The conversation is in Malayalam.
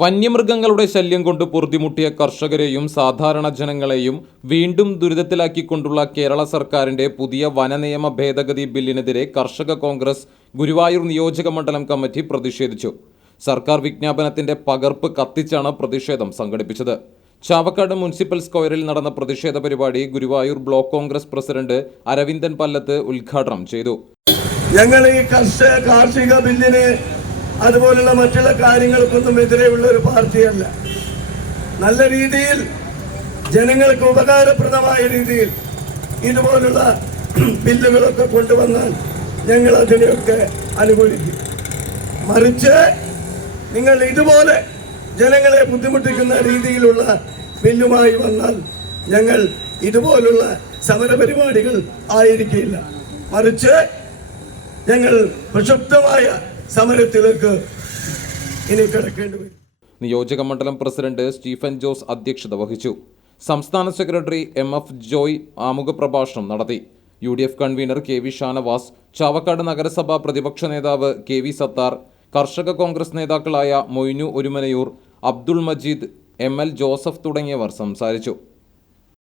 വന്യമൃഗങ്ങളുടെ ശല്യം കൊണ്ട് പൊറുതിമുട്ടിയ കർഷകരെയും സാധാരണ ജനങ്ങളെയും വീണ്ടും ദുരിതത്തിലാക്കിക്കൊണ്ടുള്ള കേരള സർക്കാരിന്റെ പുതിയ വനനിയമ ഭേദഗതി ബില്ലിനെതിരെ കർഷക കോൺഗ്രസ് ഗുരുവായൂർ നിയോജക മണ്ഡലം കമ്മിറ്റി പ്രതിഷേധിച്ചു. സർക്കാർ വിജ്ഞാപനത്തിന്റെ പകർപ്പ് കത്തിച്ചാണ് പ്രതിഷേധം സംഘടിപ്പിച്ചത്. ചാവക്കാട് മുനിസിപ്പൽ സ്ക്വയറിൽ നടന്ന പ്രതിഷേധ പരിപാടി ഗുരുവായൂർ ബ്ലോക്ക് കോൺഗ്രസ് പ്രസിഡന്റ് അരവിന്ദൻ പല്ലത്ത് ഉദ്ഘാടനം ചെയ്തു. ഞങ്ങൾ ഈ കാർഷിക ബില്ലിന് അതുപോലുള്ള മറ്റുള്ള കാര്യങ്ങൾക്കൊന്നും എതിരെയുള്ള ഒരു പാർട്ടിയല്ല. നല്ല രീതിയിൽ ജനങ്ങൾക്ക് ഉപകാരപ്രദമായ രീതിയിൽ ഇതുപോലുള്ള ബില്ലുകളൊക്കെ കൊണ്ടുവന്നാൽ ഞങ്ങൾ അതിനെയൊക്കെ അനുകൂലിക്കും. മറിച്ച് നിങ്ങൾ ഇതുപോലെ ജനങ്ങളെ ബുദ്ധിമുട്ടിക്കുന്ന രീതിയിലുള്ള ബില്ലുമായി വന്നാൽ ഞങ്ങൾ ഇതുപോലുള്ള സമരപരിപാടികൾ ആയിരിക്കില്ല. മറിച്ച് ഞങ്ങൾ പ്രക്ഷുബ്ധമായ സമരത്തിലേക്ക് ഇനി കടക്കേണ്ടി വരും. നിയോജക മണ്ഡലം പ്രസിഡന്റ് സ്റ്റീഫൻ ജോസ് അധ്യക്ഷത വഹിച്ചു. സംസ്ഥാന സെക്രട്ടറി MF ജോയ് ആമുഖ പ്രഭാഷണം നടത്തി. UDF convener KV Shanavas, Chavakkad നഗരസഭാ പ്രതിപക്ഷ നേതാവ് KV സത്താർ, കർഷക കോൺഗ്രസ് നേതാക്കളായ മൊയ്നു ഒരുമനയൂർ, അബ്ദുൾ മജീദ്, ML ജോസഫ് തുടങ്ങിയവർ സംസാരിച്ചു.